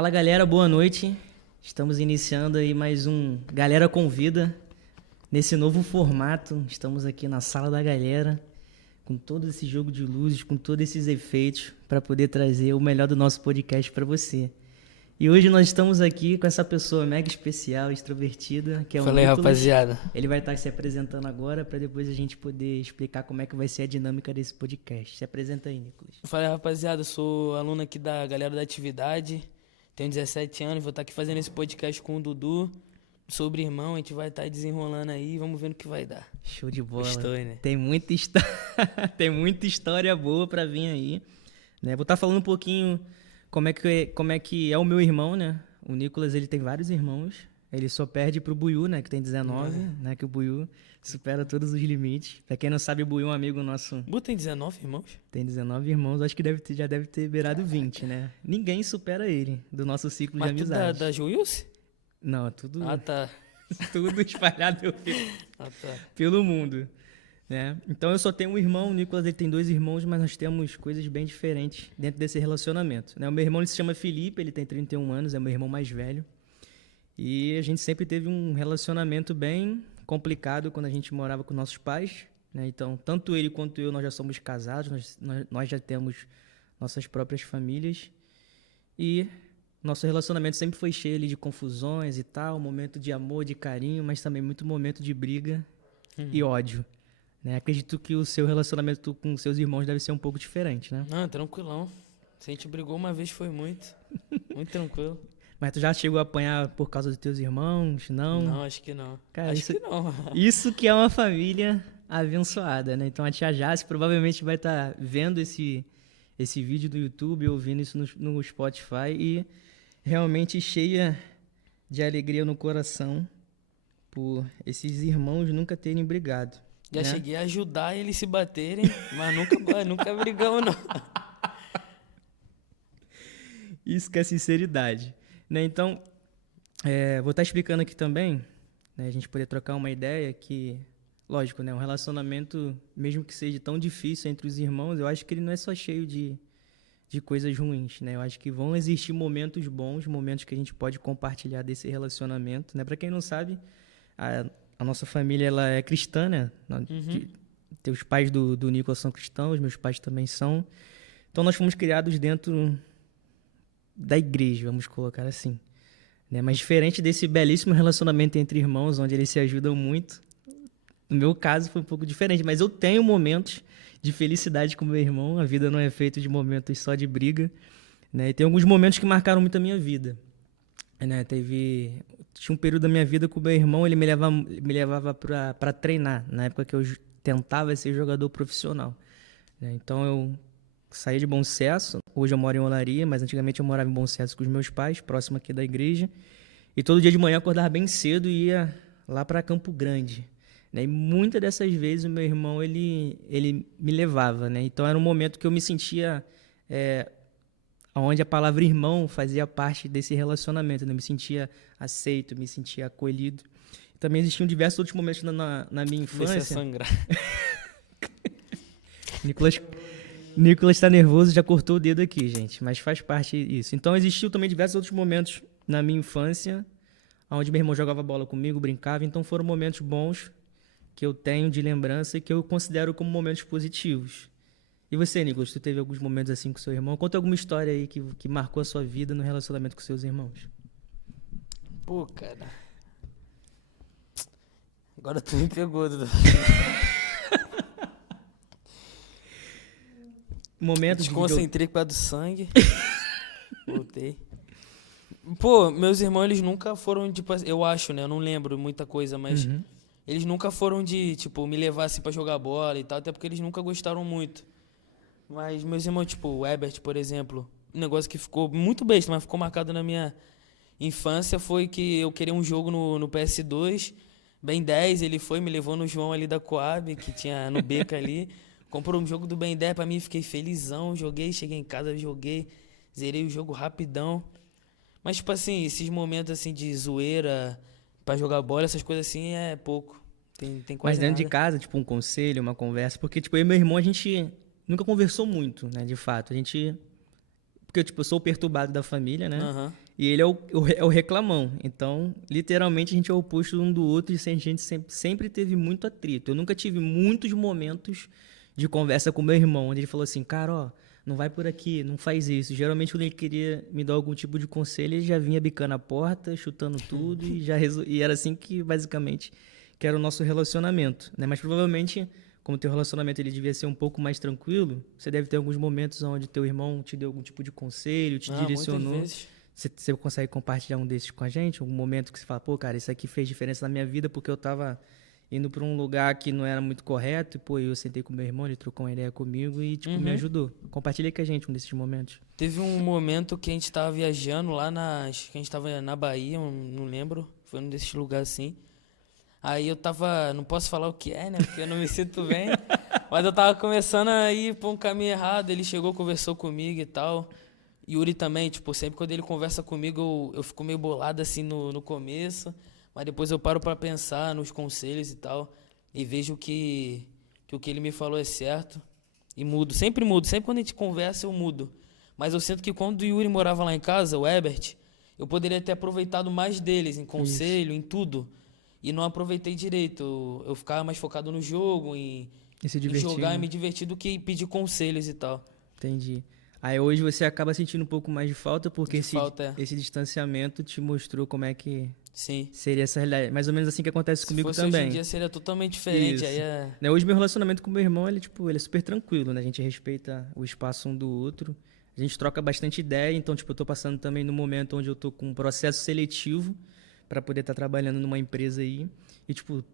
Fala galera, boa noite. Estamos iniciando aí mais um Galera Convida. Nesse novo formato, estamos aqui na sala da galera, com todo esse jogo de luzes, com todos esses efeitos, para poder trazer o melhor do nosso podcast para você. E hoje nós estamos aqui com essa pessoa mega especial, extrovertida, que é o Fala aí, Nicolas. rapaziada. Ele vai estar se apresentando agora, para depois a gente poder explicar como é que vai ser a dinâmica desse podcast. Se apresenta aí, Nicolas. Fala aí, rapaziada. Eu sou aluno aqui da galera da atividade. Tenho 17 anos, vou estar aqui fazendo esse podcast com o Dudu. Sobre irmão, a gente vai estar desenrolando aí, vamos ver no que vai dar. Show de bola. Gostou, né? Tem muita, Tem muita história boa pra vir aí. Né? Vou estar falando um pouquinho como é que é o meu irmão, né? O Nicolas, ele tem vários irmãos. Ele só perde pro Buiú, né? Que tem 19, né? Que o Buiú supera todos os limites. Pra quem não sabe, o Buiú é um amigo nosso. Bu tem 19 irmãos? Tem 19 irmãos, acho que já deve ter beirado 20, né? Ninguém supera ele, do nosso ciclo Mas de tu amizade. da Juilce? Não, é tudo, Ah, tá. tudo espalhado Ah, tá. pelo mundo, né? Então eu só tenho um irmão, o Nicolas ele tem 2 irmãos, mas nós temos coisas bem diferentes dentro desse relacionamento, né? O meu irmão ele se chama Felipe, ele tem 31 anos, é meu irmão mais velho. E a gente sempre teve um relacionamento bem complicado quando a gente morava com nossos pais, né? Então, tanto ele quanto eu, nós já somos casados, nós já temos nossas próprias famílias. E nosso relacionamento sempre foi cheio ali de confusões e tal, momento de amor, de carinho, mas também muito momento de briga e ódio, né? Acredito que o seu relacionamento com seus irmãos deve ser um pouco diferente, né? Não, tranquilão. Se a gente brigou uma vez foi muito. Muito tranquilo. Mas tu já chegou a apanhar por causa dos teus irmãos? Não? Não, acho que não. Cara, acho que não. Isso que é uma família abençoada, né? Então a tia Jace provavelmente vai estar vendo esse vídeo do YouTube, ouvindo isso no Spotify e realmente cheia de alegria no coração por esses irmãos nunca terem brigado. Já né? cheguei a ajudar eles se baterem, mas nunca brigamos, não. Isso que é sinceridade. Né? Então, vou estar explicando aqui também, né, a gente poder trocar uma ideia que, lógico, né, um relacionamento, mesmo que seja tão difícil entre os irmãos, eu acho que ele não é só cheio de coisas ruins, né? Eu acho que vão existir momentos bons, momentos que a gente pode compartilhar desse relacionamento, né? Para quem não sabe, a nossa família ela é cristã, né? Os pais do Nicolas são cristãos, meus pais também são. Então nós fomos criados dentro da igreja, vamos colocar assim, né? Mas diferente desse belíssimo relacionamento entre irmãos, onde eles se ajudam muito, no meu caso foi um pouco diferente, mas eu tenho momentos de felicidade com meu irmão, a vida não é feita de momentos só de briga, né? E tem alguns momentos que marcaram muito a minha vida, né? Tinha um período da minha vida que o meu irmão ele me levava para treinar, na época que eu tentava ser jogador profissional, né? Então eu saí de Bom Sucesso, hoje eu moro em Olaria, mas antigamente eu morava em Bom Sucesso com os meus pais, próximo aqui da igreja, e todo dia de manhã eu acordava bem cedo e ia lá para Campo Grande, né? E muitas dessas vezes o meu irmão ele me levava, né? Então era um momento que eu me sentia onde a palavra irmão fazia parte desse relacionamento, né? Eu me sentia aceito, me sentia acolhido. Também existiam diversos outros momentos na minha Comecei a infância. sangrar. Nicolas está nervoso, já cortou o dedo aqui, gente, mas faz parte disso. Então existiu também diversos outros momentos na minha infância, onde meu irmão jogava bola comigo, brincava, então foram momentos bons que eu tenho de lembrança e que eu considero como momentos positivos. E você, Nicolas, tu teve alguns momentos assim com seu irmão? Conta alguma história aí que marcou a sua vida no relacionamento com seus irmãos. Pô, cara. Agora tu me pegou, Dudu. Momentos de Desconcentrei por causa do sangue. Voltei. Pô, meus irmãos, eles nunca foram, tipo, eu acho, né? Eu não lembro muita coisa, mas eles nunca foram de, tipo, me levar assim pra jogar bola e tal, até porque eles nunca gostaram muito. Mas meus irmãos, tipo, o Ebert, por exemplo, um negócio que ficou muito besta, mas ficou marcado na minha infância foi que eu queria um jogo no PS2, Ben 10, ele foi, me levou no João ali da Coab, que tinha no beco ali, comprou um jogo do Ben 10 pra mim, fiquei felizão, joguei, cheguei em casa, joguei, zerei o jogo rapidão. Mas, tipo assim, esses momentos assim de zoeira pra jogar bola, essas coisas assim, é pouco. Tem Mas quase dentro nada. de casa, tipo, um conselho, uma conversa. Porque, tipo, eu e meu irmão, a gente nunca conversou muito, né? De fato. Porque, tipo, eu sou o perturbado da família, né? Aham. E ele é o reclamão. Então, literalmente, a gente é o oposto um do outro e a gente sempre teve muito atrito. Eu nunca tive muitos momentos de conversa com meu irmão, onde ele falou assim, cara, ó, não vai por aqui, não faz isso. Geralmente, quando ele queria me dar algum tipo de conselho, ele já vinha bicando a porta, chutando tudo e era assim que, basicamente, que era o nosso relacionamento, né? Mas provavelmente, como teu relacionamento ele devia ser um pouco mais tranquilo, você deve ter alguns momentos onde teu irmão te deu algum tipo de conselho, te direcionou. Muitas vezes. Você consegue compartilhar um desses com a gente? Algum momento que você fala, pô, cara, isso aqui fez diferença na minha vida porque eu tava indo para um lugar que não era muito correto e, pô, eu sentei com meu irmão, ele trocou uma ideia comigo e, tipo, me ajudou. Compartilha aí com a gente um desses momentos. Teve um momento que a gente tava viajando lá acho que a gente tava na Bahia, eu não lembro, foi um desses lugares assim. Aí eu tava, não posso falar o que é, né, porque eu não me sinto bem, mas eu tava começando a ir pra um caminho errado, ele chegou, conversou comigo e tal. Yuri também, tipo, sempre quando ele conversa comigo, eu fico meio bolado assim no começo, mas depois eu paro pra pensar nos conselhos e tal, e vejo que o que ele me falou é certo, e mudo, sempre quando a gente conversa eu mudo. Mas eu sinto que quando o Yuri morava lá em casa, o Herbert, eu poderia ter aproveitado mais deles em conselho, em tudo, e não aproveitei direito. Eu ficava mais focado no jogo, E se em divertir, jogar e né? me divertir do que pedir conselhos e tal. Entendi. Aí hoje você acaba sentindo um pouco mais de falta porque De falta, é. esse distanciamento te mostrou como é que Sim. seria essa realidade. Mais ou menos assim que acontece Se comigo fosse também. hoje em dia seria totalmente diferente. Aí Isso. é. Né, hoje meu relacionamento com meu irmão, ele é super tranquilo, né? A gente respeita o espaço um do outro. A gente troca bastante ideia, então, tipo, eu tô passando também no momento onde eu tô com um processo seletivo para poder estar trabalhando numa empresa aí. E, tipo,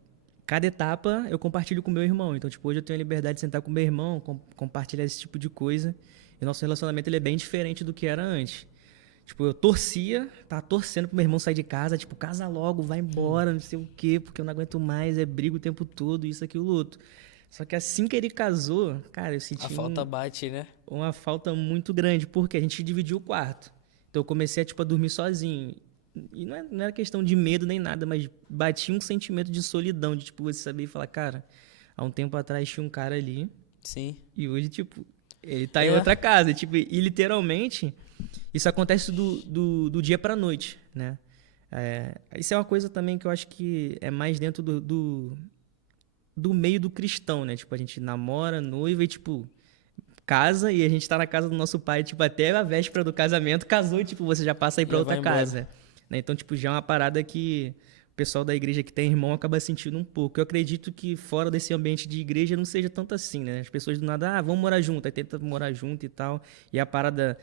cada etapa eu compartilho com meu irmão. Então, tipo, hoje eu tenho a liberdade de sentar com meu irmão, compartilhar esse tipo de coisa. E o nosso relacionamento ele é bem diferente do que era antes. Tipo, eu tava torcendo pro meu irmão sair de casa, tipo, casa logo, vai embora, não sei o quê, porque eu não aguento mais, é briga o tempo todo, isso, aquilo, outro. Só que assim que ele casou, cara, eu A senti falta bate, né? uma falta muito grande, porque a gente dividiu o quarto. Então eu comecei tipo, a dormir sozinho. E não era questão de medo nem nada, mas batia um sentimento de solidão, de tipo, você saber e falar, cara, há um tempo atrás tinha um cara ali, Sim. e hoje, tipo, ele tá em É. outra casa. Tipo, e literalmente, isso acontece do dia pra noite, né? Isso é uma coisa também que eu acho que é mais dentro do meio do cristão, né? Tipo, a gente namora, noiva e, tipo, casa e a gente tá na casa do nosso pai, tipo, até a véspera do casamento, casou e, tipo, você já passa a ir pra Já outra vai embora. casa. Né? Então, tipo, já é uma parada que o pessoal da igreja que tem irmão acaba sentindo um pouco. Eu acredito que fora desse ambiente de igreja não seja tanto assim, né? As pessoas do nada, vamos morar junto, aí tenta morar junto e tal. E a parada,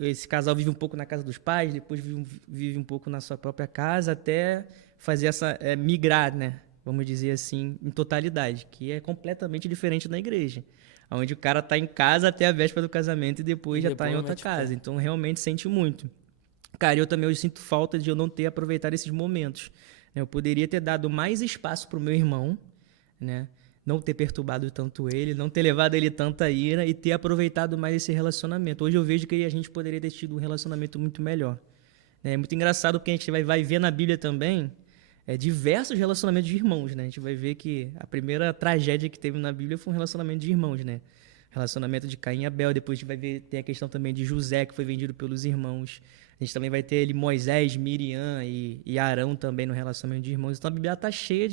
esse casal vive um pouco na casa dos pais, depois vive um pouco na sua própria casa, até fazer essa, migrar, né? Vamos dizer assim, em totalidade, que é completamente diferente da igreja. Onde o cara tá em casa até a véspera do casamento e depois E já tá em depois outra mete o pé. casa. Então, realmente sente muito. Cara, eu também sinto falta de eu não ter aproveitado esses momentos. Eu poderia ter dado mais espaço pro meu irmão, né? Não ter perturbado tanto ele, não ter levado ele tanta ira e ter aproveitado mais esse relacionamento. Hoje eu vejo que a gente poderia ter tido um relacionamento muito melhor. É muito engraçado porque a gente vai ver na Bíblia também diversos relacionamentos de irmãos, né? A gente vai ver que a primeira tragédia que teve na Bíblia foi um relacionamento de irmãos, né? Relacionamento de Caim e Abel. Depois a gente vai ver, tem a questão também de José, que foi vendido pelos irmãos. A gente também vai ter ele Moisés, Miriam e Arão também no relacionamento de irmãos. Então a Bíblia está cheia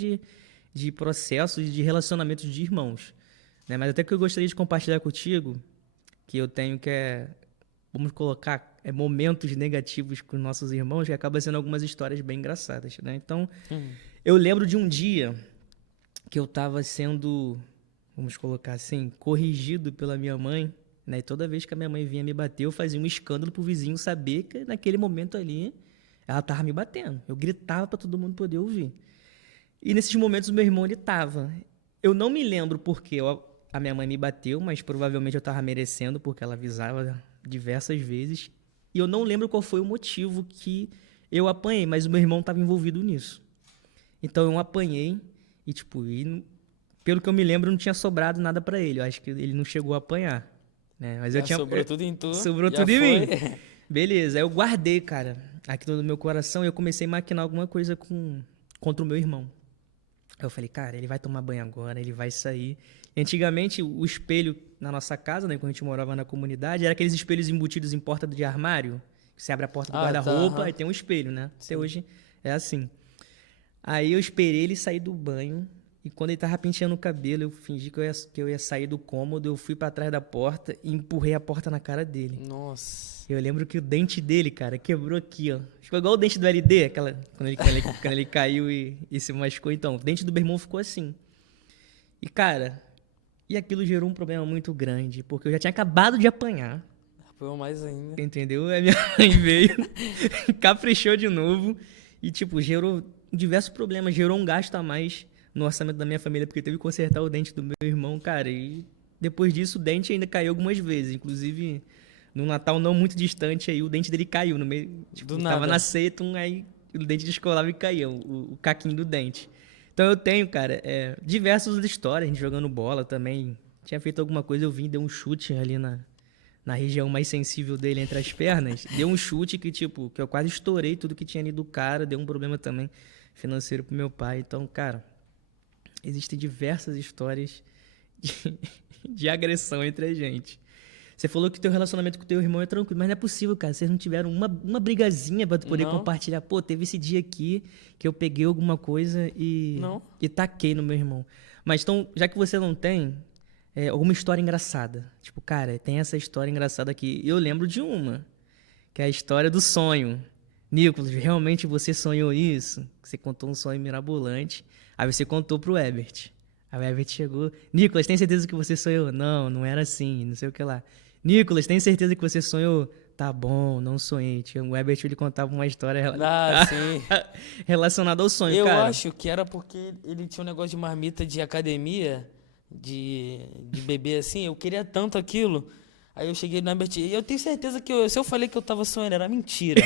de processos de relacionamentos de irmãos. Né? Mas até que eu gostaria de compartilhar contigo, que eu tenho que vamos colocar, momentos negativos com nossos irmãos, que acaba sendo algumas histórias bem engraçadas. Né? Então, eu lembro de um dia que eu estava sendo, vamos colocar assim, corrigido pela minha mãe, né? E toda vez que a minha mãe vinha me bater, eu fazia um escândalo pro vizinho saber que naquele momento ali ela tava me batendo. Eu gritava para todo mundo poder ouvir. E nesses momentos o meu irmão ele tava. Eu não me lembro porque a minha mãe me bateu, mas provavelmente eu tava merecendo porque ela avisava diversas vezes. E eu não lembro qual foi o motivo que eu apanhei, mas o meu irmão estava envolvido nisso. Então eu apanhei e tipo, pelo que eu me lembro não tinha sobrado nada para ele. Eu acho que ele não chegou a apanhar, né? Mas Já sobrou tudo em tu. sobrou Já tudo em foi. mim. Beleza, aí eu guardei, cara, aquilo no meu coração e eu comecei a maquinar alguma coisa contra o meu irmão. Aí eu falei, cara, ele vai tomar banho agora, ele vai sair. E antigamente, o espelho na nossa casa, né, quando a gente morava na comunidade, era aqueles espelhos embutidos em porta de armário, Você abre a porta do Ah, tá, guarda-roupa aham. e tem um espelho, né? Até Sim. hoje é assim. Aí eu esperei ele sair do banho. E quando ele tava penteando o cabelo, eu fingi que eu ia sair do cômodo. Eu fui pra trás da porta e empurrei a porta na cara dele. Nossa. Eu lembro que o dente dele, cara, quebrou aqui, ó. Ficou igual o dente do LD, quando ele caiu e se machucou. Então, o dente do meu irmão ficou assim. E, cara, e aquilo gerou um problema muito grande, porque eu já tinha acabado de apanhar, Foi mais ainda. entendeu? Aí minha mãe veio, caprichou de novo e, tipo, gerou diversos problemas, gerou um gasto a mais no orçamento da minha família, porque teve que consertar o dente do meu irmão, cara. E depois disso, o dente ainda caiu algumas vezes, inclusive num Natal não muito distante, aí o dente dele caiu no meio, Do tipo, tava na nada. ceia, aí o dente descolava e caía, o caquinho do dente. Então eu tenho, cara, diversas histórias, a gente jogando bola também. Tinha feito alguma coisa, eu vim, dei um chute ali na região mais sensível dele entre as pernas. Deu um chute que, tipo, que eu quase estourei tudo que tinha ali do cara. Deu um problema também financeiro pro meu pai. Então, cara, existem diversas histórias de, de agressão entre a gente. Você falou que teu relacionamento com teu irmão é tranquilo, mas não é possível, cara. Vocês não tiveram uma brigazinha pra tu poder Não, compartilhar. Pô, teve esse dia aqui que eu peguei alguma coisa não. e taquei no meu irmão. Mas então, já que você não tem alguma história engraçada. Tipo, cara, tem essa história engraçada aqui. Eu lembro de uma, que é a história do sonho. Nicolas, realmente você sonhou isso? Você contou um sonho mirabolante. Aí você contou pro Ebert. Aí o Ebert chegou. Nicolas, tem certeza que você sonhou? Não, não era assim, não sei o que lá. Nicolas, tem certeza que você sonhou? Tá bom, não sonhei. O Ebert ele contava uma história Ah, sim. relacionada ao sonho, Eu cara. acho que era porque ele tinha um negócio de marmita de academia, de bebê assim. Eu queria tanto aquilo. Aí eu cheguei no Albert e eu tenho certeza que se eu falei que eu tava sonhando, era mentira.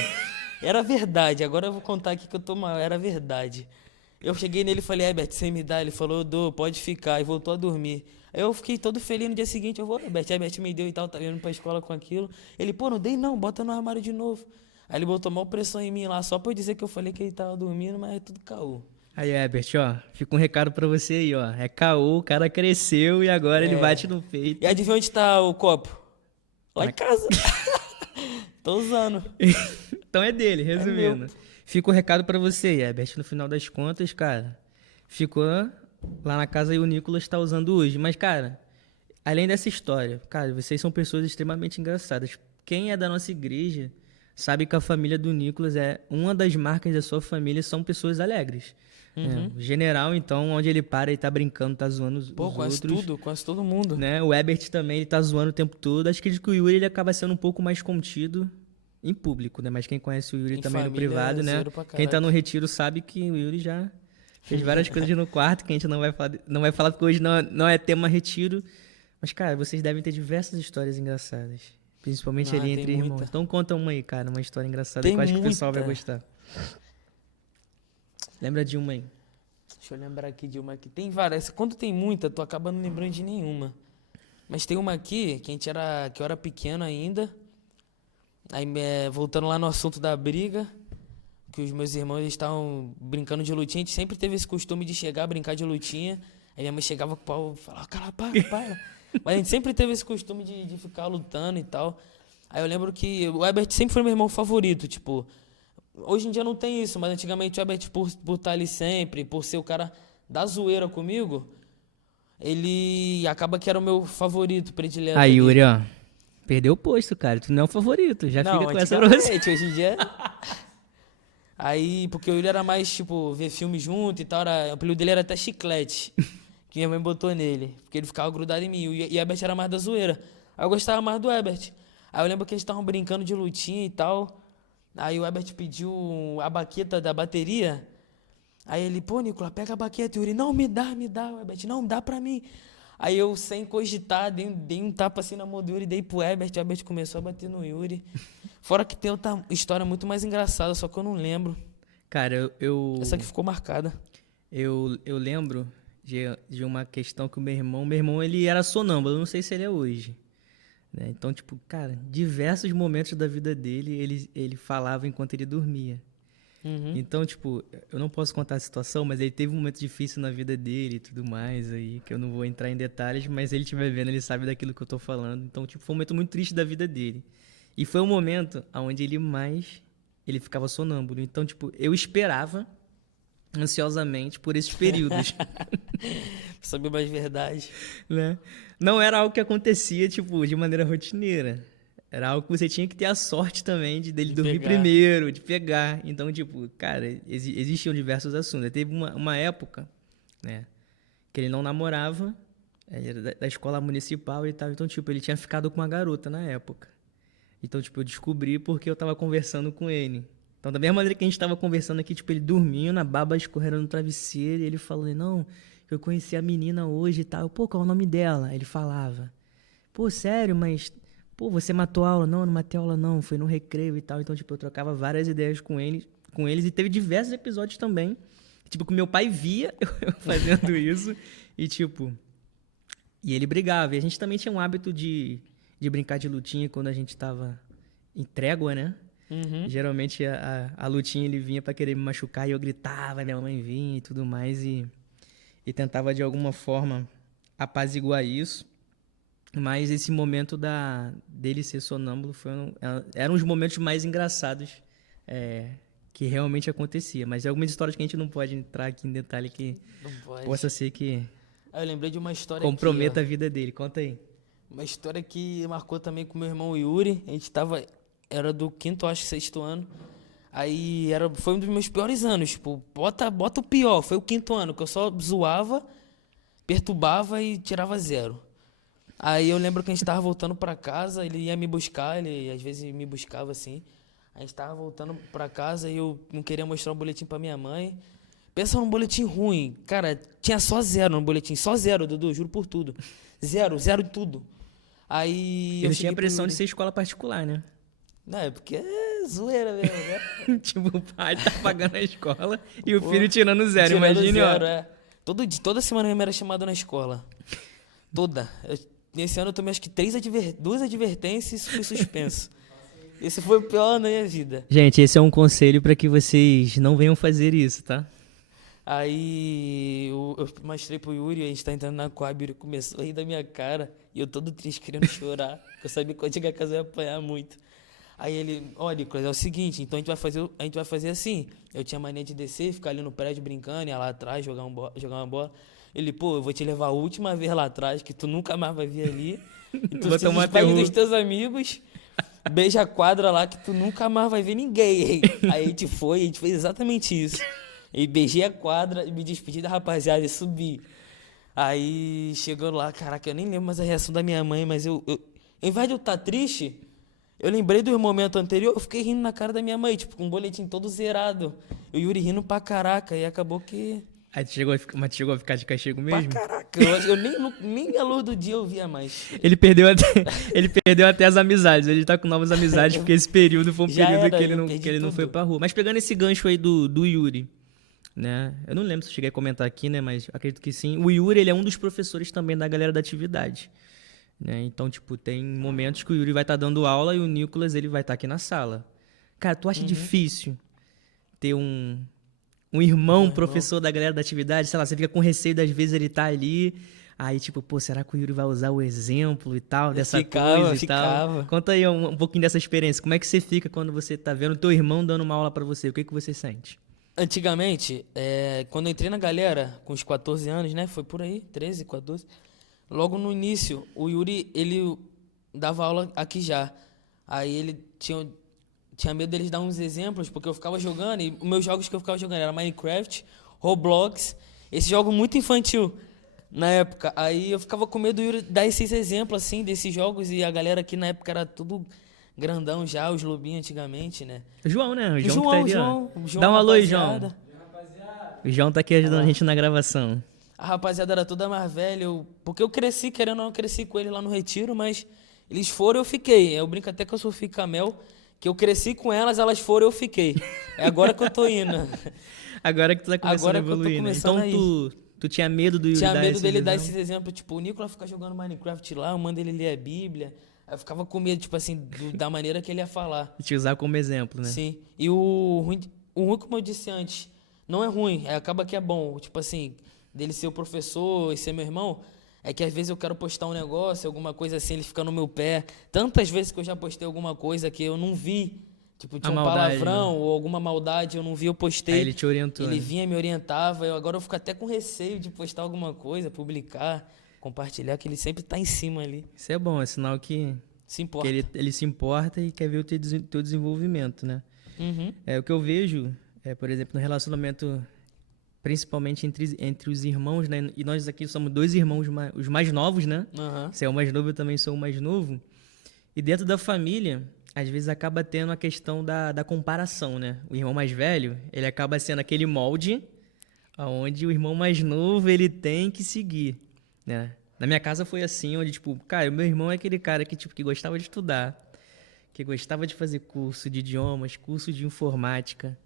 Era verdade. Agora eu vou contar aqui que eu tô mal. Era verdade. Eu cheguei nele e falei, Herbert, você me dá? Ele falou, eu dou, pode ficar. E voltou a dormir. Aí eu fiquei todo feliz no dia seguinte. Eu vou, Herbert me deu e tal, tá indo pra escola com aquilo. Ele, pô, não dei não, bota no armário de novo. Aí ele botou mal pressão em mim lá, só pra eu dizer que eu falei que ele tava dormindo, mas é tudo caô. Aí, Ebert, ó, fica um recado pra você aí, ó. É caô, o cara cresceu e agora ele bate no E peito. adivinha onde tá o copo? Tá Lá em na... casa. Tô usando. Então é dele, É meu. resumindo. Fica o recado pra você, Ebert. No final das contas, cara, ficou lá na casa e o Nicolas tá usando hoje. Mas, cara, além dessa história, cara, vocês são pessoas extremamente engraçadas. Quem é da nossa igreja sabe que a família do Nicolas é uma das marcas da sua família, são pessoas alegres. O general, então, onde ele para, ele tá brincando, tá zoando Pô, os outros, quase todo mundo. né? O Ebert também, ele tá zoando o tempo todo. Acho que o Yuri, ele acaba sendo um pouco mais contido em público, né? Mas quem conhece o Yuri Em também no família é privado, né? zoeiro pra Quem tá no caraca. retiro sabe que o Yuri já fez várias coisas no quarto que a gente não vai falar porque hoje não é tema retiro. Mas, cara, vocês devem ter diversas histórias engraçadas. Principalmente Ah, ali tem entre irmãos. muita. Então conta uma aí, cara, uma história engraçada Tem que eu acho que o pessoal vai muita. gostar. Lembra de uma aí? Deixa eu lembrar aqui de uma que tem várias. Quando tem muita, tu acaba não lembrando de nenhuma. Mas tem uma aqui que eu era pequeno ainda. Aí, voltando lá no assunto da briga, que os meus irmãos eles estavam brincando de lutinha. A gente sempre teve esse costume de chegar, brincar de lutinha. Aí minha mãe chegava com o pau e falava, cara, para. Mas a gente sempre teve esse costume de ficar lutando e tal. Aí eu lembro que o Herbert sempre foi meu irmão favorito, tipo. Hoje em dia não tem isso, mas antigamente o Herbert, por estar ali sempre, por ser o cara da zoeira comigo, ele acaba que era o meu favorito, predileto Aí, ali. Yuri, ó. Perdeu o posto, cara. Tu não é o favorito. Já fica Não, com essa pra você. antigamente, hoje em dia. Aí, porque ele era mais, tipo, ver filme junto e tal, o apelido dele era até Chiclete, que minha mãe botou nele, porque ele ficava grudado em mim, e o Herbert era mais da zoeira. Aí eu gostava mais do Herbert. Aí eu lembro que eles estavam brincando de lutinha e tal, aí o Herbert pediu a baqueta da bateria, aí ele, pô, Nicolas, pega a baqueta, Yuri, não, me dá, o Herbert, não, dá pra mim. Aí eu, sem cogitar, dei um tapa assim na mão do Yuri, dei pro Herbert, o Herbert começou a bater no Yuri. Fora que tem outra história muito mais engraçada, só que eu não lembro. Cara, Essa aqui ficou marcada. eu lembro de uma questão que o meu irmão, ele era sonâmbulo, eu não sei se ele é hoje, né? Então, tipo, cara, diversos momentos da vida dele, ele falava enquanto ele dormia. Uhum. Então, tipo, eu não posso contar a situação, mas ele teve um momento difícil na vida dele e tudo mais aí, que eu não vou entrar em detalhes, mas ele estiver vendo, ele sabe daquilo que eu tô falando. Então, tipo, foi um momento muito triste da vida dele. E foi o momento onde ele ficava sonâmbulo. Então, tipo, eu esperava ansiosamente por esses períodos, Saber mais verdade. né? Não era algo que acontecia, tipo, de maneira rotineira. Era algo que você tinha que ter a sorte também dele De dormir pegar. primeiro, de pegar. Então, tipo, cara, existiam diversos assuntos. Aí teve uma época, né, que ele não namorava, ele era da escola municipal e tal. Então, tipo, ele tinha ficado com uma garota na época. Então, tipo, eu descobri porque eu tava conversando com ele. Então, da mesma maneira que a gente tava conversando aqui, tipo, ele dormindo, a baba escorrendo no travesseiro, e ele falando, não, eu conheci a menina hoje e tal. Eu, pô, qual é o nome dela? Aí ele falava, pô, sério, mas, pô, você matou a aula? Não, não matei a aula não, foi no recreio e tal. Então, tipo, eu trocava várias ideias com eles, e teve diversos episódios também, tipo, que meu pai via eu fazendo isso, e tipo, e ele brigava. E a gente também tinha um hábito de brincar de lutinha quando a gente tava em trégua, né? Uhum. Geralmente a lutinha ele vinha pra querer me machucar e eu gritava, minha mãe vinha e tudo mais e tentava de alguma forma apaziguar isso. Mas esse momento dele ser sonâmbulo eram os momentos mais engraçados que realmente acontecia. Mas é algumas histórias que a gente não pode entrar aqui em detalhe que Não pode. possa ser que Ah, eu lembrei de uma história aqui, ó. comprometa a vida dele. Conta aí. Uma história que marcou também com meu irmão Yuri. A gente tava. Era do quinto, acho, sexto ano. Aí foi um dos meus piores anos. Tipo, bota o pior. Foi o quinto ano, que eu só zoava, perturbava e tirava zero. Aí eu lembro que a gente tava voltando pra casa, ele ia me buscar, ele às vezes me buscava assim. A gente tava voltando pra casa e eu não queria mostrar o boletim pra minha mãe. Pensa num boletim ruim. Cara, tinha só zero no boletim. Só zero, Dudu, juro por tudo. Zero, zero de tudo. Aí eu Eles tinham cheguei a pro pressão de Yuri. ser escola particular, né? Não, é porque é zoeira mesmo, né? Tipo, o pai tá pagando a escola e o Pô, filho tirando zero. tirando Imagine, zero, ó. é. Toda semana eu era chamado na escola. Toda. Nesse ano eu tomei acho que duas advertências e fui suspenso. Esse foi o pior da minha vida. Gente, esse é um conselho pra que vocês não venham fazer isso, tá? Aí eu mostrei pro Yuri, a gente tá entrando na Coab, ele começou a rir da minha cara e eu todo triste querendo chorar, porque eu sabia que quando chegar a casa eu ia apanhar muito. Aí ele, olha, Nicolas, é o seguinte, então a gente vai fazer assim. Eu tinha mania de descer, ficar ali no prédio brincando, ia lá atrás jogar uma bola. Ele, pô, eu vou te levar a última vez lá atrás, que tu nunca mais vai vir ali. E tu Vou se tomar despede terror. dos teus amigos, beija a quadra lá que tu nunca mais vai ver ninguém. Aí a gente fez exatamente isso. E beijei a quadra e me despedi da rapaziada e subi. Aí chegou lá, caraca, eu nem lembro mais a reação da minha mãe, mas ao invés de eu estar triste, eu lembrei do momento anterior, eu fiquei rindo na cara da minha mãe, tipo, com o boletim todo zerado. E o Yuri rindo pra caraca, e acabou que. Aí mas tu chegou a ficar de castigo Pra mesmo? caraca, eu nem a luz do dia eu via mais. Ele perdeu até, ele perdeu até as amizades. Ele tá com novas amizades porque esse período foi um Já período era, que ele eu não, perdi que ele não foi tudo. pra rua. Mas pegando esse gancho aí do Yuri, né? Eu não lembro se eu cheguei a comentar aqui, né? Mas acredito que sim. O Yuri, ele é um dos professores também da galera da atividade, né? Então, tipo, tem momentos que o Yuri vai estar dando aula e o Nicolas, ele vai estar aqui na sala. Cara, tu acha Uhum. difícil ter um irmão Um irmão. professor da galera da atividade? Sei lá, você fica com receio das vezes ele tá ali, aí tipo, pô, será que o Yuri vai usar o exemplo e tal, dessa coisa e tal? Ficava. Conta aí um pouquinho dessa experiência. Como é que você fica quando você tá vendo teu irmão dando uma aula pra você? O que que você sente? Antigamente, quando eu entrei na galera, com os 14 anos, né? Foi por aí, 13, 14. Logo no início, o Yuri, ele dava aula aqui já. Aí ele tinha medo deles dar uns exemplos, porque eu ficava jogando, e os meus jogos que eu ficava jogando era Minecraft, Roblox, esse jogo muito infantil na época. Aí eu ficava com medo do Yuri dar esses exemplos, assim, desses jogos, e a galera aqui na época era tudo grandão já, os lobinhos antigamente, né? João, né? O O João que tá ali, ó. O João, Dá um alô aí, João. rapaziada. O João tá aqui Olha ajudando a lá. gente na gravação. A rapaziada era toda mais velha, porque eu cresci, querendo ou não, eu cresci com eles lá no Retiro, mas eles foram, eu fiquei. Eu brinco até que eu sou Ficamel, que eu cresci com elas, elas foram, eu fiquei. É agora que eu tô indo. Agora que tu tá começando a Agora que eu tô evoluir, né? começando Então a ir. tu tinha medo do Yuri Tinha dar medo esses dele dar exemplos? esses exemplos, tipo, o Nicolas ficar jogando Minecraft lá, eu mando ele ler a Bíblia. Aí eu ficava com medo, tipo assim, da maneira que ele ia falar. E te usar como exemplo, né? Sim. E o ruim, como eu disse antes, não é ruim, acaba que é bom. Tipo assim, dele ser o professor e ser meu irmão, É que às vezes eu quero postar um negócio, alguma coisa assim, ele fica no meu pé. Tantas vezes que eu já postei alguma coisa que eu não vi. Tipo, A tinha um maldade, né? palavrão ou alguma maldade, eu não vi, eu Aí postei. ele te orientou, Ele né? vinha, me orientava. Agora eu fico até com receio de postar alguma coisa, publicar, compartilhar, que ele sempre tá em cima ali. Isso é bom, é sinal Se que importa. ele se importa e quer ver o teu desenvolvimento, né? Uhum. É, o que eu vejo, por exemplo, no relacionamento, principalmente entre os irmãos, né? E nós aqui somos dois irmãos, os mais novos, né? Aham. Você é o mais novo, eu também sou o mais novo. E dentro da família, às vezes acaba tendo a questão da comparação, né? O irmão mais velho, ele acaba sendo aquele molde onde o irmão mais novo, ele tem que seguir, né? Na minha casa foi assim, onde, tipo, cara, o meu irmão é aquele cara que, tipo, que gostava de estudar, que gostava de fazer curso de idiomas, curso de informática,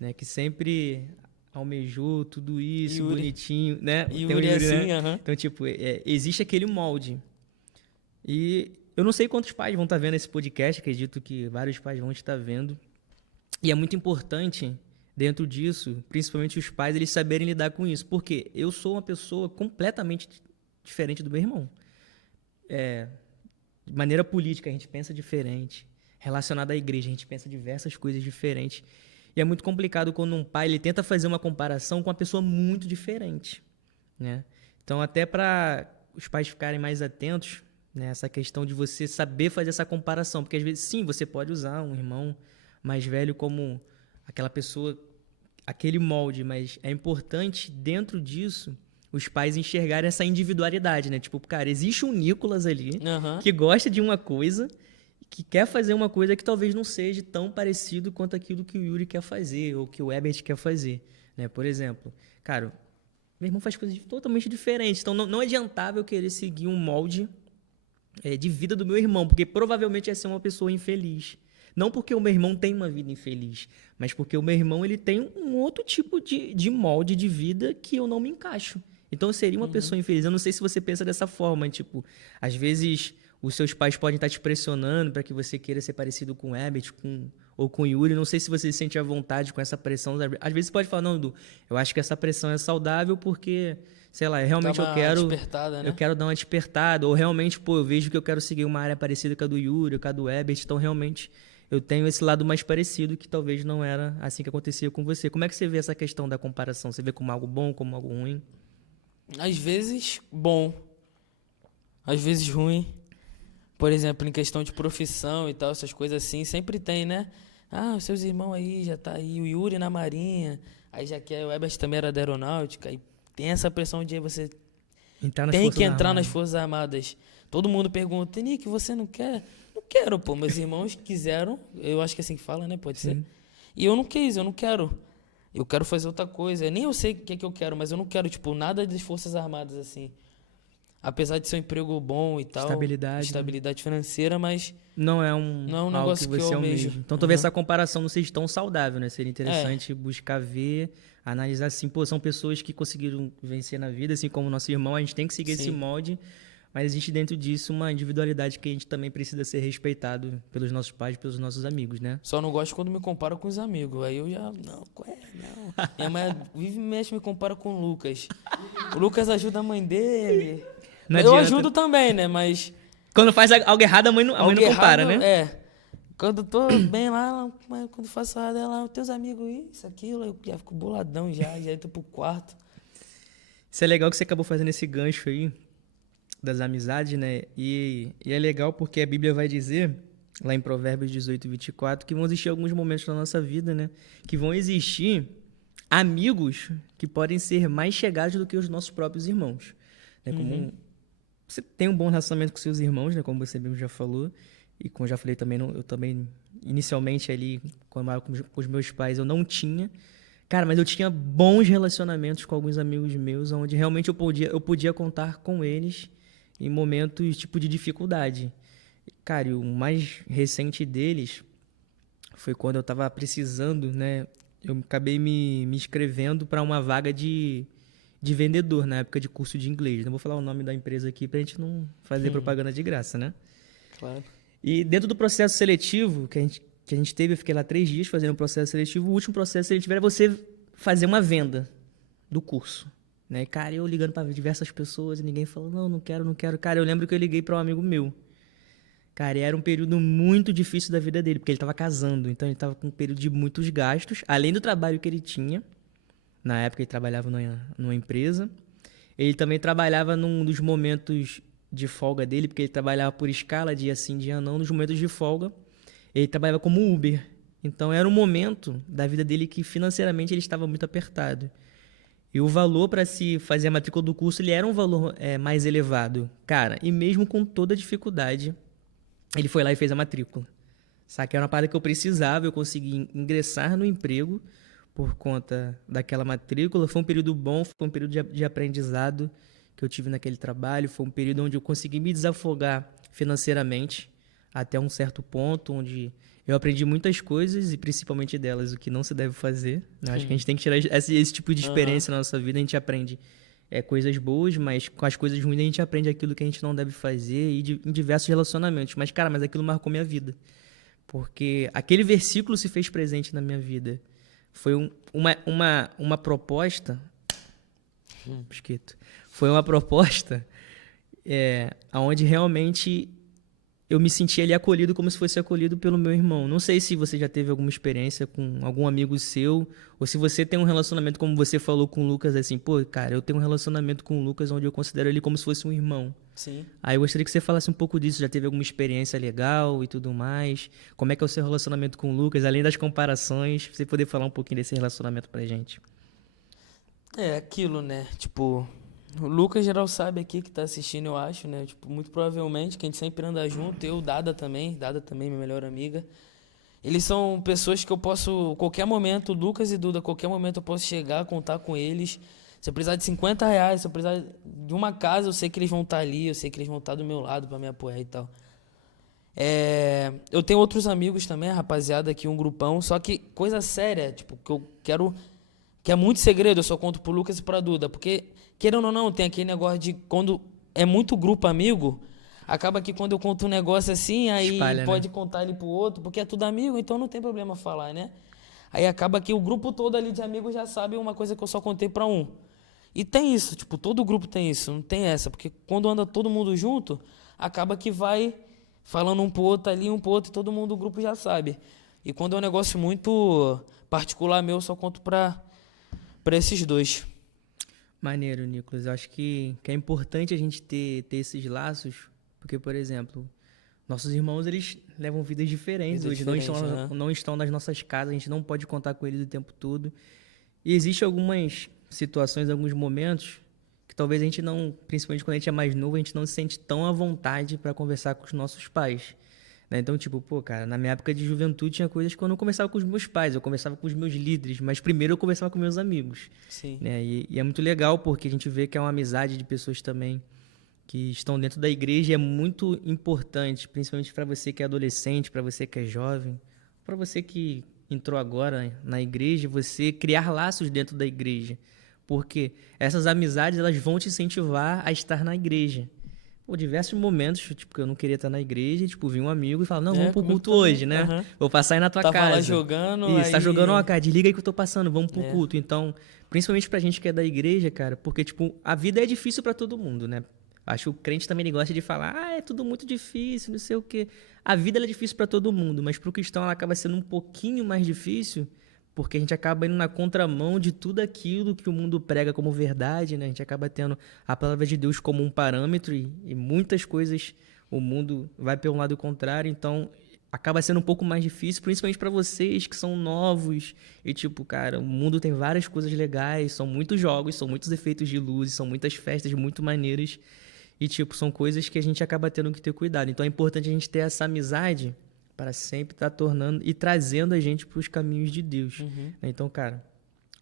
né? Que sempre almejou tudo isso, Yuri. bonitinho, né? Tem o Yuri é Yuri, né? assim, aham. Então, tipo, existe aquele molde. E eu não sei quantos pais vão estar vendo esse podcast, acredito que vários pais vão estar vendo. E é muito importante, dentro disso, principalmente os pais, eles saberem lidar com isso. Porque eu sou uma pessoa completamente diferente do meu irmão. De maneira política, a gente pensa diferente. Relacionado à igreja, a gente pensa diversas coisas diferentes. E é muito complicado quando um pai ele tenta fazer uma comparação com uma pessoa muito diferente, né? Então, até para os pais ficarem mais atentos, né, essa questão de você saber fazer essa comparação, porque às vezes sim, você pode usar um irmão mais velho como aquela pessoa, aquele molde, mas é importante dentro disso os pais enxergarem essa individualidade, né? Tipo, cara, existe um Nicolas ali Aham. que gosta de uma coisa, que quer fazer uma coisa que talvez não seja tão parecido quanto aquilo que o Yuri quer fazer ou que o Ebert quer fazer, né? Por exemplo, cara, meu irmão faz coisas totalmente diferentes, então não adiantava eu querer seguir um molde de vida do meu irmão, porque provavelmente ia ser uma pessoa infeliz. Não porque o meu irmão tem uma vida infeliz, mas porque o meu irmão ele tem um outro tipo de molde de vida que eu não me encaixo. Então eu seria uma Uhum. pessoa infeliz. Eu não sei se você pensa dessa forma, tipo, às vezes os seus pais podem estar te pressionando para que você queira ser parecido com o Herbert, ou com o Yuri. Não sei se você se sente à vontade com essa pressão. Às vezes você pode falar, não, Edu, eu acho que essa pressão é saudável porque, sei lá, Dá realmente uma despertada, eu né? quero dar uma despertada, ou realmente, pô, eu vejo que eu quero seguir uma área parecida com a do Yuri, com a do Ebert, então realmente eu tenho esse lado mais parecido que talvez não era assim que acontecia com você. Como é que você vê essa questão da comparação? Você vê como algo bom, como algo ruim? Às vezes bom, às vezes ruim. Por exemplo, em questão de profissão e tal, essas coisas assim, sempre tem, né? Ah, os seus irmãos aí, já tá aí, o Yuri na Marinha, aí já quer, o Ebert também era da aeronáutica, aí tem essa pressão de aí você Entrar nas tem que Forças entrar nas Armadas. Forças Armadas. Todo mundo pergunta, Nick, você não quer? Não quero, pô. Meus irmãos quiseram, eu acho que é assim que fala, né? Pode ser. Sim. E eu não quis, eu não quero. Eu quero fazer outra coisa. Nem eu sei o que é que eu quero, mas eu não quero, tipo, nada das Forças Armadas, assim. Apesar de ser um emprego bom e tal, Estabilidade, né? estabilidade financeira, mas Não é não é um algo que negócio que eu você almejo. almeja. Então talvez Aham. essa comparação não seja tão saudável, né? Seria É, interessante buscar ver, analisar assim, pô, são pessoas que conseguiram vencer na vida, assim como o nosso irmão, a gente tem que seguir esse sim. molde, mas existe dentro disso uma individualidade que a gente também precisa ser respeitado pelos nossos pais, pelos nossos amigos, né? Só não gosto quando me compara com os amigos. Aí eu já, não, qual é? Não. Minha mãe vive e mexe me compara com o Lucas. O Lucas ajuda a mãe dele. Não Eu adianta. ajudo também, né? Mas Quando faz algo errado, a mãe algo não compara, errado né? é. Quando eu tô bem lá, mas quando faço errado, ela, teus amigos, isso, aquilo, eu já fico boladão já entro pro quarto. Isso é legal que você acabou fazendo esse gancho aí das amizades, né? E é legal porque a Bíblia vai dizer, lá em Provérbios 18:24, que vão existir alguns momentos na nossa vida, né? Que vão existir amigos que podem ser mais chegados do que os nossos próprios irmãos. Né? Uhum. Você tem um bom relacionamento com seus irmãos, né? Como você mesmo já falou. E como eu já falei também, eu também, inicialmente ali, quando eu morava com os meus pais, eu não tinha. Cara, mas eu tinha bons relacionamentos com alguns amigos meus, onde realmente eu podia contar com eles em momentos tipo de dificuldade. Cara, e o mais recente deles foi quando eu tava precisando, né? Eu acabei me inscrevendo para uma vaga de vendedor na época de curso de inglês. Não vou falar o nome da empresa aqui pra gente não fazer propaganda de graça, né? Claro. E dentro do processo seletivo que a gente teve, eu fiquei lá 3 dias fazendo um processo seletivo. O último processo seletivo era você fazer uma venda do curso, né? Cara, eu ligando pra diversas pessoas e ninguém falou, não, não quero, não quero. Cara, eu lembro que eu liguei pra um amigo meu. Cara, e era um período muito difícil da vida dele, porque ele tava casando, então ele tava com um período de muitos gastos, além do trabalho que ele tinha. Na época ele trabalhava numa empresa. Ele também trabalhava num dos momentos de folga dele, porque ele trabalhava por escala, dia sim, dia não, nos momentos de folga. Ele trabalhava como Uber. Então era um momento da vida dele que financeiramente ele estava muito apertado. E o valor para se fazer a matrícula do curso ele era um valor mais elevado. Cara, e mesmo com toda a dificuldade, ele foi lá e fez a matrícula. Saca? Era uma parada que eu precisava, eu consegui ingressar no emprego por conta daquela matrícula. Foi um período bom, foi um período de aprendizado que eu tive naquele trabalho. Foi um período onde eu consegui me desafogar financeiramente até um certo ponto, onde eu aprendi muitas coisas e principalmente delas o que não se deve fazer. Né? Acho que a gente tem que tirar esse tipo de experiência na nossa vida. A gente aprende coisas boas, mas com as coisas ruins a gente aprende aquilo que a gente não deve fazer em diversos relacionamentos. Mas, cara, aquilo marcou minha vida. Porque aquele versículo se fez presente na minha vida. Foi uma proposta. Mosquito. Foi uma proposta onde realmente eu me senti ali acolhido como se fosse acolhido pelo meu irmão. Não sei se você já teve alguma experiência com algum amigo seu, ou se você tem um relacionamento, como você falou com o Lucas, assim, pô, cara, eu tenho um relacionamento com o Lucas onde eu considero ele como se fosse um irmão. Sim. Aí eu gostaria que você falasse um pouco disso. Já teve alguma experiência legal e tudo mais? Como é que é o seu relacionamento com o Lucas, além das comparações? Você poder falar um pouquinho desse relacionamento pra gente. É aquilo, né? Tipo, o Lucas geral sabe aqui que tá assistindo, eu acho, né? Tipo, muito provavelmente, que a gente sempre anda junto, eu, Dada também, minha melhor amiga. Eles são pessoas que eu posso, qualquer momento, Lucas e Duda, qualquer momento eu posso chegar, contar com eles. Se eu precisar de R$ 50, se eu precisar de uma casa, eu sei que eles vão estar ali, eu sei que eles vão estar do meu lado pra me apoiar e tal. Eu tenho outros amigos também, rapaziada, aqui, um grupão, só que coisa séria, tipo, que eu quero, que é muito segredo, eu só conto pro Lucas e pra Duda, porque, querendo ou não, tem aquele negócio de quando é muito grupo amigo, acaba que quando eu conto um negócio assim, aí Espalha, né? pode contar ali pro outro, porque é tudo amigo, então não tem problema falar, né? Aí acaba que o grupo todo ali de amigos já sabe uma coisa que eu só contei pra um. E tem isso, tipo, todo grupo tem isso, não tem essa, porque quando anda todo mundo junto, acaba que vai falando um pro outro ali, um pro outro, e todo mundo, o grupo já sabe. E quando é um negócio muito particular meu, eu só conto pra esses dois. Maneiro, Nicolas. Eu acho que é importante a gente ter esses laços, porque, por exemplo, nossos irmãos, eles levam vidas diferentes. Vida Hoje diferente, aham. não estão nas nossas casas, a gente não pode contar com eles o tempo todo. E existem algumas situações, alguns momentos que talvez a gente não, principalmente quando a gente é mais novo, a gente não se sente tão à vontade para conversar com os nossos pais. Né? Então, tipo, pô, cara, na minha época de juventude tinha coisas que eu não conversava com os meus pais, eu conversava com os meus líderes, mas primeiro eu conversava com meus amigos. Sim. Né? E é muito legal porque a gente vê que é uma amizade de pessoas também que estão dentro da igreja e é muito importante, principalmente para você que é adolescente, para você que é jovem, para você que entrou agora na igreja, você criar laços dentro da igreja, porque essas amizades elas vão te incentivar a estar na igreja. Por diversos momentos, tipo, que eu não queria estar na igreja, e, tipo, vi um amigo e fala, não, vamos pro Comigo culto também. hoje, né? Aham. Vou passar aí na tua Tava lá casa. jogando, Isso, tá jogando, ó, aí. cara, desliga aí que eu tô passando, vamos pro É. culto. Então, principalmente pra gente que é da igreja, cara, porque, tipo, a vida é difícil pra todo mundo, né? Acho que o crente também ele gosta de falar, é tudo muito difícil, não sei o quê. A vida ela é difícil pra todo mundo, mas pro cristão ela acaba sendo um pouquinho mais difícil, porque a gente acaba indo na contramão de tudo aquilo que o mundo prega como verdade, né? A gente acaba tendo a palavra de Deus como um parâmetro e muitas coisas o mundo vai pelo lado contrário, então acaba sendo um pouco mais difícil, principalmente para vocês que são novos e tipo, cara, o mundo tem várias coisas legais, são muitos jogos, são muitos efeitos de luz, são muitas festas muito maneiras e tipo, são coisas que a gente acaba tendo que ter cuidado. Então é importante a gente ter essa amizade para sempre estar tornando e trazendo a gente para os caminhos de Deus. Né? Então, cara,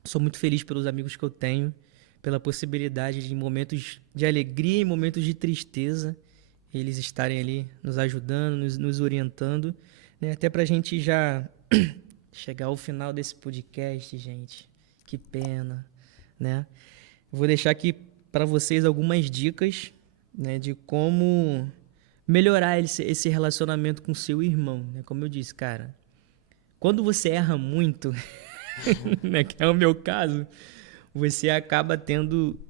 sou muito feliz pelos amigos que eu tenho, pela possibilidade de em momentos de alegria e momentos de tristeza, eles estarem ali nos ajudando, nos orientando, né? Até para a gente já chegar ao final desse podcast, gente. Que pena, né? Vou deixar aqui para vocês algumas dicas, né, de como melhorar esse relacionamento com seu irmão, né? Como eu disse, cara, quando você erra muito, né, que é o meu caso, você acaba tendo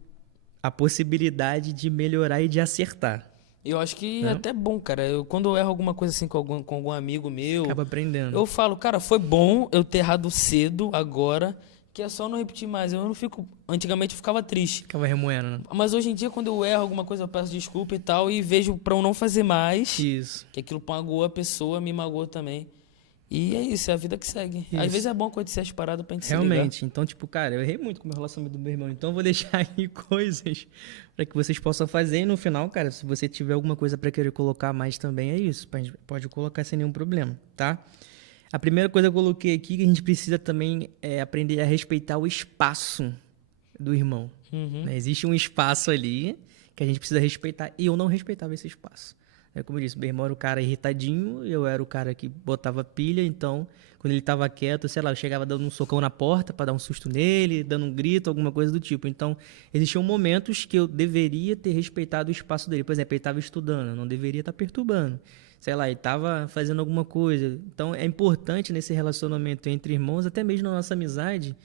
a possibilidade de melhorar e de acertar. Eu acho que é Né? até bom, cara. Quando eu erro alguma coisa assim com algum amigo meu, Acaba aprendendo. eu falo, cara, foi bom eu ter errado cedo agora, que é só não repetir mais. Eu não fico. Antigamente eu ficava triste. Acaba remoendo, né? Mas hoje em dia, quando eu erro alguma coisa, eu peço desculpa e tal, e vejo pra eu não fazer mais, Isso. que aquilo magoou a pessoa, me magoou também. E é isso, é a vida que segue. Às Isso. vezes é bom acontecer as paradas pra gente se ligar. Realmente. Então, tipo, cara, eu errei muito com o meu relacionamento do meu irmão. Então, eu vou deixar aí coisas para que vocês possam fazer. E no final, cara, se você tiver alguma coisa para querer colocar mais também, é isso. A gente pode colocar sem nenhum problema, tá? A primeira coisa que eu coloquei aqui que a gente precisa também é aprender a respeitar o espaço do irmão. Né? Existe um espaço ali que a gente precisa respeitar. E eu não respeitava esse espaço. Como eu disse, meu irmão era o cara irritadinho, eu era o cara que botava pilha, então, quando ele tava quieto, sei lá, eu chegava dando um socão na porta para dar um susto nele, dando um grito, alguma coisa do tipo. Então, existiam momentos que eu deveria ter respeitado o espaço dele. Por exemplo, ele estava estudando, eu não deveria estar perturbando. Sei lá, ele estava fazendo alguma coisa. Então, é importante nesse relacionamento entre irmãos, até mesmo na nossa amizade,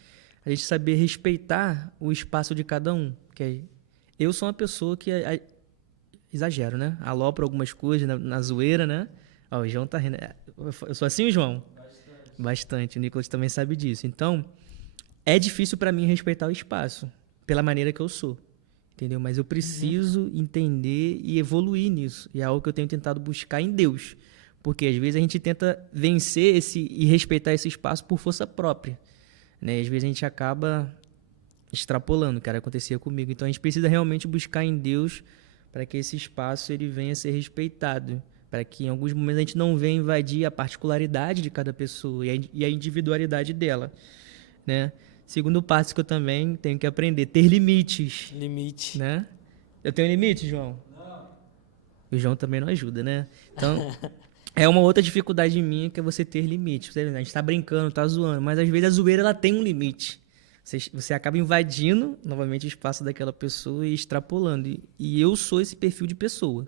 a gente saber respeitar o espaço de cada um. Eu sou uma pessoa que exagero, né? Alopro algumas coisas na zoeira, né? Ó, o João tá rindo. Eu sou assim, João? Bastante. O Nicolas também sabe disso. Então, é difícil para mim respeitar o espaço, pela maneira que eu sou. Entendeu? Mas eu preciso entender e evoluir nisso. E é algo que eu tenho tentado buscar em Deus. Porque às vezes a gente tenta vencer e respeitar esse espaço por força própria. Né? Às vezes a gente acaba extrapolando, cara, acontecia comigo. Então a gente precisa realmente buscar em Deus para que esse espaço ele venha a ser respeitado, para que em alguns momentos a gente não venha invadir a particularidade de cada pessoa e a individualidade dela, né? Segundo passo que eu também tenho que aprender, ter limites, Limite. né? Eu tenho limite, João? Não. O João também não ajuda, né? Então, é uma outra dificuldade minha que é você ter limites. A gente tá brincando, tá zoando, mas às vezes a zoeira ela tem um limite. Você acaba invadindo novamente o espaço daquela pessoa e extrapolando. E eu sou esse perfil de pessoa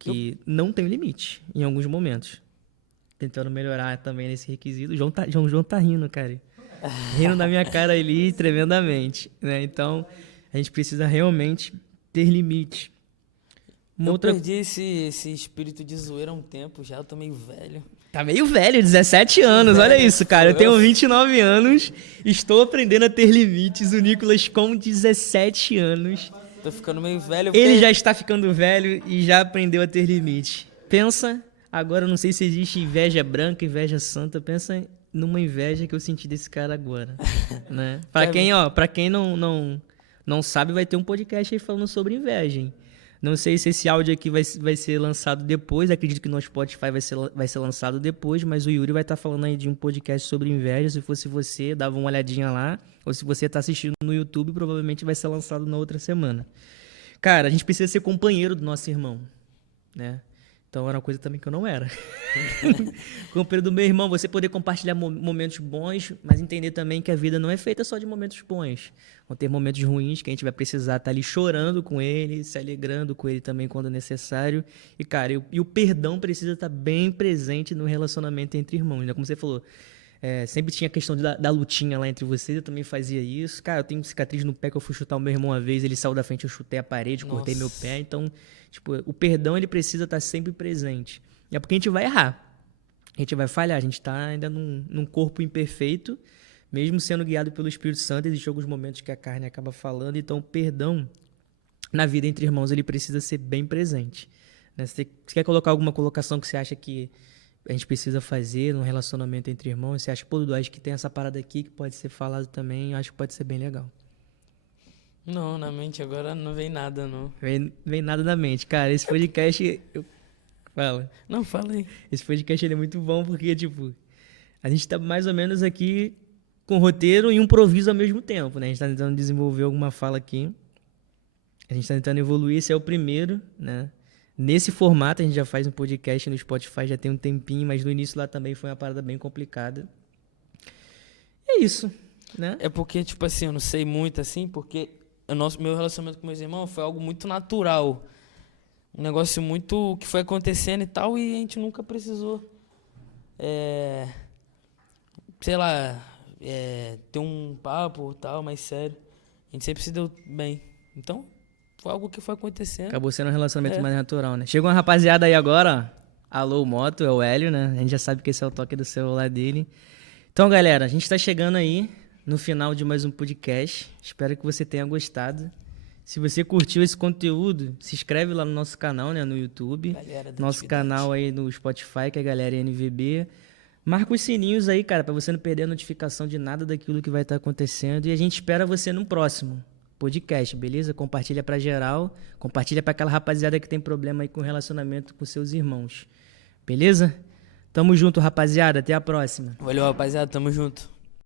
que não tem limite em alguns momentos. Tentando melhorar também nesse requisito. O João tá rindo, cara. Rindo da minha cara ali tremendamente. Né? Então, a gente precisa realmente ter limite. Perdi esse espírito de zoeira há um tempo já, eu tô meio velho. Tá meio velho, 17 anos, olha isso, cara. Eu tenho 29 anos, estou aprendendo a ter limites. O Nicolas com 17 anos. Tô ficando meio velho. Ele já está ficando velho e já aprendeu a ter limite. Pensa, agora eu não sei se existe inveja branca, inveja santa. Pensa numa inveja que eu senti desse cara agora, né? Pra quem não sabe, vai ter um podcast aí falando sobre inveja, hein? Não sei se esse áudio aqui vai ser lançado depois, acredito que no Spotify vai ser lançado depois, mas o Yuri vai estar falando aí de um podcast sobre inveja. Se fosse você, dava uma olhadinha lá. Ou se você está assistindo no YouTube, provavelmente vai ser lançado na outra semana. Cara, a gente precisa ser companheiro do nosso irmão, né? Então era uma coisa também que eu não era. Companheiro do meu irmão, você poder compartilhar momentos bons, mas entender também que a vida não é feita só de momentos bons. Vão ter momentos ruins que a gente vai precisar estar ali chorando com ele, se alegrando com ele também quando necessário. E, cara, e o perdão precisa estar bem presente no relacionamento entre irmãos, né? Como você falou, sempre tinha a questão da lutinha lá entre vocês, eu também fazia isso. Cara, eu tenho cicatriz no pé que eu fui chutar o meu irmão uma vez, ele saiu da frente, eu chutei a parede, cortei meu pé. Então, tipo, o perdão ele precisa estar sempre presente. É porque a gente vai errar, a gente vai falhar, a gente está ainda num corpo imperfeito, mesmo sendo guiado pelo Espírito Santo, existem alguns momentos que a carne acaba falando, então o perdão na vida entre irmãos ele precisa ser bem presente. Né? Você quer colocar alguma colocação que você acha que a gente precisa fazer num relacionamento entre irmãos? Você acha, pô, Dudu, acho que tem essa parada aqui que pode ser falado também, eu acho que pode ser bem legal. Não, na mente agora não vem nada, não. Vem nada na mente. Cara, esse podcast... Fala. Não, fala aí. Esse podcast ele é muito bom porque, tipo, a gente tá mais ou menos aqui com roteiro e improviso ao mesmo tempo, né? A gente tá tentando desenvolver alguma fala aqui. A gente tá tentando evoluir, esse é o primeiro, né? Nesse formato, a gente já faz um podcast no Spotify, já tem um tempinho, mas no início lá também foi uma parada bem complicada. É isso, né? É porque, tipo assim, eu não sei muito assim, porque meu relacionamento com meus irmãos foi algo muito natural. Um negócio muito que foi acontecendo e tal, e a gente nunca precisou, sei lá, ter um papo e tal, mais sério. A gente sempre se deu bem. Então, Foi algo que foi acontecendo. Acabou sendo um relacionamento mais natural, né? Chega uma rapaziada aí agora, ó. Alô, Moto, é o Hélio, né? A gente já sabe que esse é o toque do celular dele. Então, galera, a gente tá chegando aí no final de mais um podcast. Espero que você tenha gostado. Se você curtiu esse conteúdo, se inscreve lá no nosso canal, né? No YouTube. Galera da Nosso atividade. canal aí no Spotify, que é a Galera NVB. Marca os sininhos aí, cara, pra você não perder a notificação de nada daquilo que vai estar acontecendo. E a gente espera você no próximo podcast, beleza? Compartilha pra geral. Compartilha pra aquela rapaziada que tem problema aí com relacionamento com seus irmãos. Beleza? Tamo junto, rapaziada. Até a próxima. Valeu, rapaziada. Tamo junto.